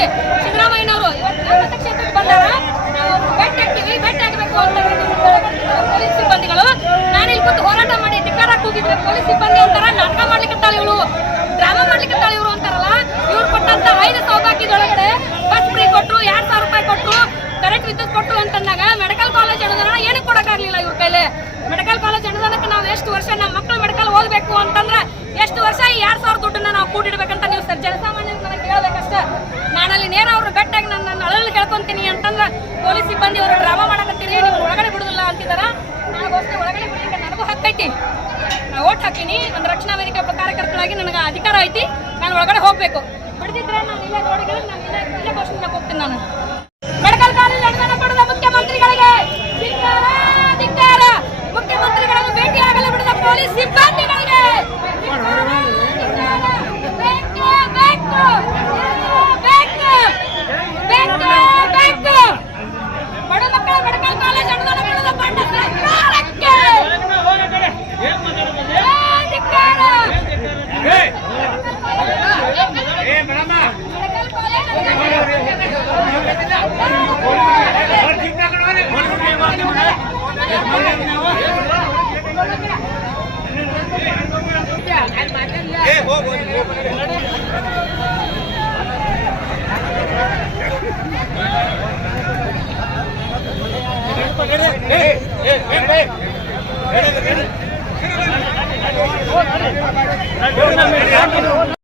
ಮುಖ್ಯಮಂತ್ರಿ ಸಿದ್ದರಾಮಯ್ಯನವರು, ಇವತ್ತು ಮತಕ್ಷೇತ್ರಕ್ಕೆ ಬಂದಾರ? ನಾವು ಭೇಟಿ ಹಾಕ್ತೀವಿ ಬೆಟ್ ಆಗಬೇಕು ಅಂತ ಪೊಲೀಸ್ ಸಿಬ್ಬಂದಿಗಳು. ನಾನು ಇಲ್ಲಿ ಕೂತು ಹೋರಾಟ ಮಾಡಿ ಧಿಕ್ಕಾರ ಹೋಗಿದ್ರೆ ಪೊಲೀಸ್ ಸಿಬ್ಬಂದಿ ಅಂತಾರ, ನಾಟಕ ಮಾಡ್ಲಿಕ್ಕೆ ಇವಳು ಡ್ರಾಮಾ ಮಾಡ್ಲಿಕ್ಕೆ ಇವರು ಅಂತಾರಲ್ಲ, ಇವ್ರು ಕೊಟ್ಟಂತ ಐದು ಸಾವಿರ ಸೌಭಾಗ್ಯದೊಳಗಡೆ ಬಸ್ ಫ್ರೀ ಕೊಟ್ರು, ಎರಡ್ ಸಾವಿರ ರೂಪಾಯಿ ಕೊಟ್ರು ಕರೆಂಟ್ ವಿದ್ಯುತ್ ಕೊಟ್ರು ಅಂತಂದಾಗ ಮೆಡಿಕಲ್ ಕಾಲೇಜ್ ಅನುದಾನ ಏನಕ್ಕೆ ಕೊಡಕ್ಕಾಗ್ಲಿಲ್ಲ ಇವ್ರ ಕೈಲಿ. ಮೆಡಿಕಲ್ ಕಾಲೇಜ್ ಅನುದಾನಕ್ಕೆ ನಾವು ಎಷ್ಟು ವರ್ಷ ನಮ್ಮ ಮಕ್ಕಳು ಮೆಡಿಕಲ್ ಓದಬೇಕು ಅಂತಂದ್ರೆ ಎಷ್ಟು ವರ್ಷ ಈ ಎರಡ್ ಸಾವಿರ ದುಡ್ಡನ್ನ ನಾವು ಕೂಡಿಡ್ಬೇಕಂತ ನೀವು ಸರ್ ಜನಸಾಮಾನ್ಯರು ನನಗೆ ಕೇಳಬೇಕಷ್ಟೇ ನಾನಲ್ಲಿ ನೇರ ಅವ್ರ ಬೆಟ್ಟಾಗಿ ನನ್ನ ನನ್ನ ಅಳಲು ಕೇಳ್ಕೊಂತೀನಿ ಅಂತಂದ್ರೆ ಪೊಲೀಸ್ ಸಿಬ್ಬಂದಿ ಅವರು ಡ್ರಾಮಾ ಮಾಡಕತ್ತೀರಿ ನೀವು ಒಳಗಡೆ ಬಿಡುದಿಲ್ಲ ಅಂತಿದಾರ ನನಗೋಸ್ಕರ ಒಳಗಡೆ ಬಿಡ್ಲಿಕ್ಕೆ ನನಗೂ ಹಕ್ಕೈತಿ ನಾ ಓಟ್ ಹಾಕಿನಿ ನನ್ನ ರಕ್ಷಣಾ ವೇದಿಕೆ ಕಾರ್ಯಕರ್ತರಾಗಿ ನನಗೆ ಅಧಿಕಾರ ಐತಿ, ನಾನು ಒಳಗಡೆ ಹೋಗಬೇಕು. ಬಿಡದಿದ್ರೆ ನಾನು ಇಲ್ಲೇ ನೋಡಿದ್ರೆ ನಾನು ಇಲ್ಲೇ ಇಲ್ಲೇ ಘೋಷಣೆ ಹೋಗ್ತೀನಿ ನಾನು. Hey, hey, hey, hey.